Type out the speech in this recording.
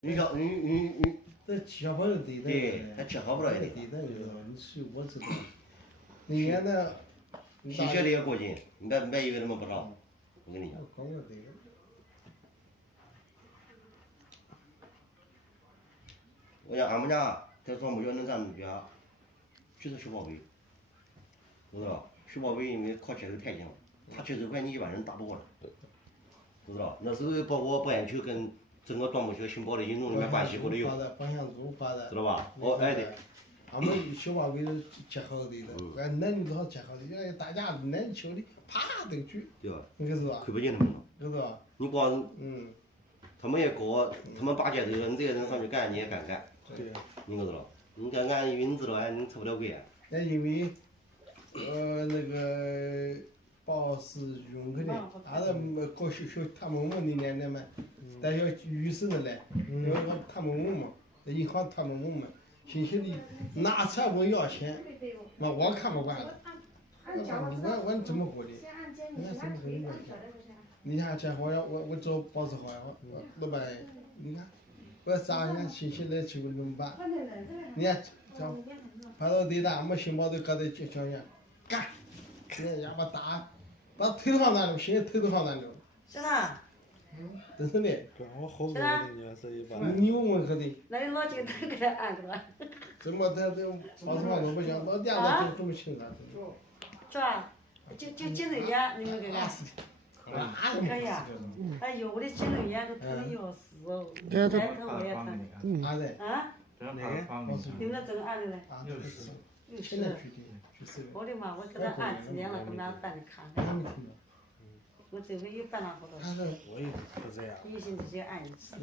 你这小朋友对的，对，还吃好不了一点。对的，你知道，你是我知道。你看那，新学的也过劲，买一个他妈不少，我跟你讲。光要对的。我讲俺们家在庄木角能占目标，就是徐宝贝，知道吧？徐宝贝因为考起来太强了，他70块你一般人打不过来，知道？那时候包括保险球跟整个庄木角新报的运动里面关系或者有，保险珠发的，知道吧？哦，哎对。俺们小宝贝是结好的的，俺男女都好结好的，哎，大家男球的啪都去，对吧？你看是吧？看不见他们了，是吧？你光他们也高，他们拔街头，你这个人上去干你也敢干，对，你可知道？你看俺因为你知道俺你出不了轨啊。那因为那个报是用去的，俺是搞小他们的年代嘛，但要预审的来，要他们嘛，银行他们嘛，星期里拿车问要钱，那我看不惯了，我怎么过的？你看什么什么？你看这好呀，我找保持好呀，老板，你看，我啥人家星期来去怎么办？你看，这排到队的，俺们新报都搁在叫人干，人家把打，把头都放那里，现在头都放那里。小唐。真是的。对，我后边的女是一般。你问问可得。那你老舅都给他按着了。怎么他这老实话都不行，老爹都这么清楚。是吧？就颈椎炎，你们这个。可以啊。哎呦，我的颈椎炎都疼的要死哦，再疼我也疼。哪的？啊？哪个？你们那怎么按的嘞？60。我的妈！我给他按几年了，都拿办的卡呢。我这回又办了好多次。我也不这样。一星期就按一次。